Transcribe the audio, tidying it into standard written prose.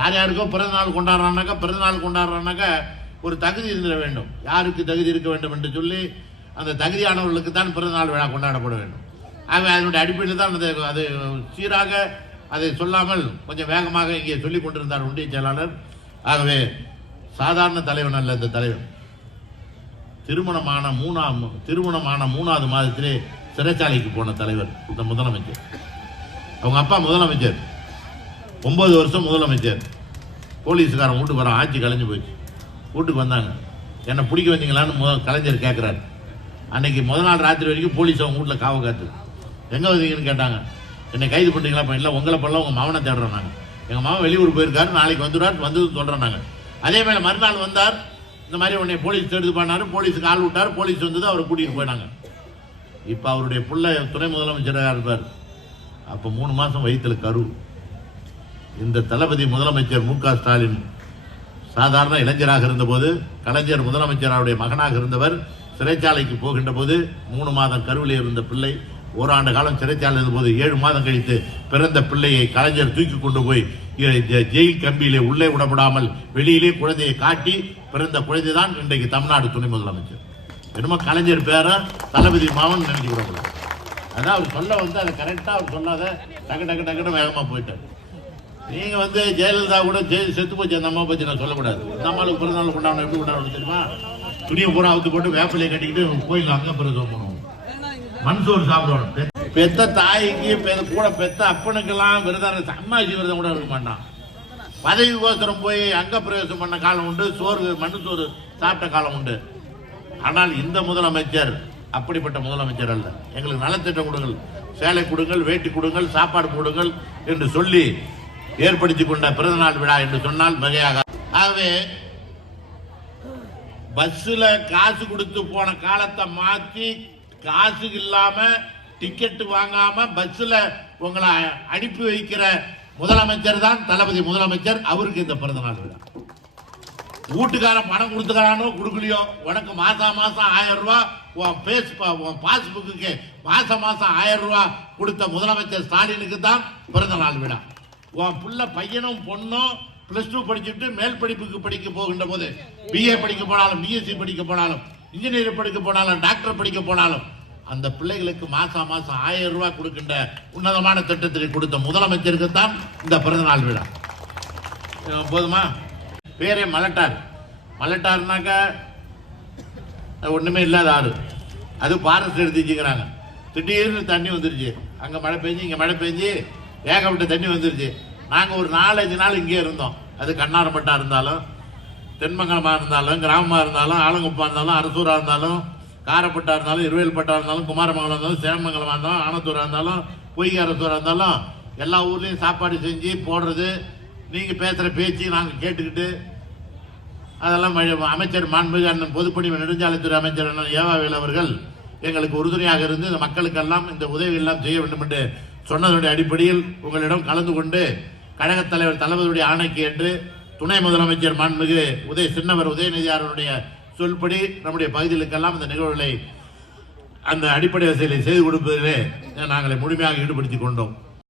யார் யாருக்கோ பிறந்தநாள் கொண்டாடுறானாக்கா ஒரு தகுதி இருந்துட வேண்டும். யாருக்கு தகுதி இருக்க வேண்டும் என்று சொல்லி அந்த தகுதியானவர்களுக்கு தான் பிறந்தநாள் விழா கொண்டாடப்பட வேண்டும். ஆகவே அதனுடைய அடிப்படையில் தான் அது சீராக அதை சொல்லாமல் கொஞ்சம் வேகமாக இங்கே சொல்லிக் கொண்டிருந்தார் ஒன்றிய செயலாளர். ஆகவே சாதாரண தலைவன் அல்ல இந்த தலைவன். திருமணமான மூணாவது மாதத்திலே சிறைச்சாலைக்கு போன தலைவர் இந்த முதலமைச்சர். அவங்க அப்பா முதலமைச்சர், 9 வருஷம் முதலமைச்சர். போலீஸுக்காரன் வீட்டுக்கு வரான், ஆட்சி கலைஞ்சு போச்சு. வீட்டுக்கு வந்தாங்க, என்னை பிடிக்க வந்தீங்களான்னு கலைஞர் கேட்குறாரு. அன்னைக்கு முதல் நாள் ராத்திரி வரைக்கும் போலீஸ் அவங்க வீட்டில் காவ காத்து. எங்கே வந்தீங்கன்னு கேட்டாங்க. என்னை கைது பண்ணுறீங்களா? இல்லை, உங்களை பல்ல உங்கள் மாவனை தேடுறோம் நாங்கள். எங்கள் மாவன் வெளியூர் போயிருக்காரு, நாளைக்கு வந்துடுவார், வந்தது சொல்கிறோம் நாங்கள். அதே மாதிரி மறுநாள் வந்தார், இந்த மாதிரி உன்னை போலீஸ் தேடுது பண்ணார், போலீஸுக்கு ஆள் விட்டார், போலீஸ் வந்தது, அவரை கூட்டிகிட்டு போயினாங்க. இப்போ அவருடைய பிள்ளை துணை முதலமைச்சராக இருப்பார். அப்போ 3 மாதம் வயிற்றில் கரு. இந்த தளபதி முதலமைச்சர் மு.க. ஸ்டாலின் சாதாரண இளைஞராக இருந்தபோது, கலைஞர் முதலமைச்சருடைய மகனாக இருந்தவர் சிறைச்சாலைக்கு போகின்ற போது 3 மாதம் கருவிலே இருந்த பிள்ளை 1 ஆண்டு காலம் சிறைச்சாலை இருந்தபோது 7 மாதம் கழித்து பிறந்த பிள்ளையை கலைஞர் தூக்கி கொண்டு போய் ஜெயில் கம்பியிலே உள்ளே விடப்படாமல் வெளியிலே குழந்தையை காட்டி பிறந்த குழந்தை தான் இன்றைக்கு தமிழ்நாடு துணை முதலமைச்சர். என்னமோ கலைஞர் பேரை தளபதி மாவன் நினைச்சு விடக்கூடாது. அதான் அவர் சொல்ல அதை கரெக்டாக அவர் சொல்லாத டக்கு வேகமாக போயிட்டார். நீங்கள் ஜெயலலிதா கூட செத்து போச்சு அந்த அம்மா பற்றி நான் சொல்லக்கூடாது. இந்த அம்மாவுக்கு பிறந்தநாள் கொண்டாடணும், எப்படி கொண்டாடணும் தெரியுமா? துணியை பூரா அவுத்து போட்டு வேப்பிலையை கட்டிக்கிட்டு கோயில் அங்கே பிரசவம் பண்ணுவோம், மண்சோறு சாப்பிடுவோம். பெத்த தாய்க்கு கூட பெத்த அப்பனுக்கெல்லாம் விரதம், அம்மாச்சி விரதம் கூட இருக்க மாட்டான். பதவிக்கோசரம் போய் அங்க பிரவேசம் பண்ண காலம் உண்டு, மண்ணு சோறு சாப்பிட்ட காலம் உண்டு. ஆனால் இந்த முதலமைச்சர் அப்படிப்பட்ட முதலமைச்சர் அல்ல. எங்களுக்கு நலத்திட்டம் கொடுங்கள், சேலை கொடுங்கள், வேட்டி கொடுங்கள், சாப்பாடு கொடுங்கள் என்று சொல்லி ஏற்படுத்தி கொண்ட பிறந்தநாள் விழா என்று சொன்னால் மிகையாக. ஆகவே பஸ்ல காசு கொடுத்து போன காலத்தை மாற்றி காசு இல்லாம டிக்கெட் வாங்காம பஸ்ல உங்களை அனுப்பி வைக்கிற முதலமைச்சர் தான் தளபதி முதலமைச்சர். அவருக்கு இந்த பிறந்தநாள் விழா. வீட்டுக்காரன் பணம் கொடுத்துக்கிறானோ கொடுக்கலையோ, உனக்கு மாசம் 1000 ரூபாய் உன் பாஸ்புக்கு மாசம் 1000 ரூபாய் கொடுத்த முதலமைச்சர் ஸ்டாலினுக்கு தான் பிறந்த நாள் விழா. உன் பிள்ளை பையனும் பொண்ணும் +2 படிச்சுட்டு மேல் படிப்புக்கு படிக்க போகின்ற போது, BA படிக்க போனாலும், BSc படிக்க போனாலும், இன்ஜினியரிங் படிக்க போனாலும், டாக்டர் படிக்க போனாலும் அந்த பிள்ளைகளுக்கு மாசம் 1000 ரூபாய் கொடுக்கின்ற உன்னதமான திட்டத்தை கொடுத்த முதலமைச்சருக்கு தான் இந்த பிறந்தநாள் விழா. போதுமா? பேரே மலட்டார்னாக்கா ஒண்ணுமே இல்லாத ஆறு. அது ஃபாரஸ்ட் எடுத்து வச்சுக்கிறாங்க. திடீர்னு தண்ணி வந்துருச்சு, அங்க மழை பெஞ்சு இங்க மழை பெஞ்சு ஏகப்பட்ட தண்ணி வந்துருச்சு. நாங்க ஒரு 4-5 நாள் இங்கே இருந்தோம். அது கண்ணாரப்பட்டா இருந்தாலும், தென்மங்கலமா இருந்தாலும், கிராமமா இருந்தாலும், ஆலங்குப்பா இருந்தாலும், அரசூரா இருந்தாலும், காரப்பட்டா இருந்தாலும், இருவேல்பட்டா இருந்தாலும், குமாரமங்கலம் இருந்தாலும், சேமங்கலமா இருந்தாலும், ஆனத்தூரா இருந்தாலும், பொய்காரத்தூரா இருந்தாலும், எல்லா ஊர்லயும் சாப்பாடு செஞ்சு போடுறது, நீங்க பேசுற பேச்சு நாங்க கேட்டுக்கிட்டு, அதெல்லாம் அமைச்சர் மாண்புமிகு அண்ணன் பொதுப்பணி நெடுஞ்சாலைத்துறை அமைச்சர் அண்ணன் ஏவாவேல் அவர்கள் எங்களுக்கு உறுதுணையாக இருந்து இந்த மக்களுக்கெல்லாம் இந்த உதவி எல்லாம் செய்ய வேண்டும் என்று சொன்னதனுடைய அடிப்படையில் உங்களிடம் கலந்து கொண்டு கழகத் தலைவர் தளபதியுடைய ஆணைக்கு என்று துணை முதலமைச்சர் மாண்புமிகு சின்னவர் உதயநிதியாருடைய சொல்படி நம்முடைய பகுதிகளுக்கெல்லாம் இந்த நிகழ்வுகளை அந்த அடிப்படை வசதிகளை செய்து கொடுப்பதிலே நாங்களை முழுமையாக ஈடுபடுத்திக் கொண்டோம்.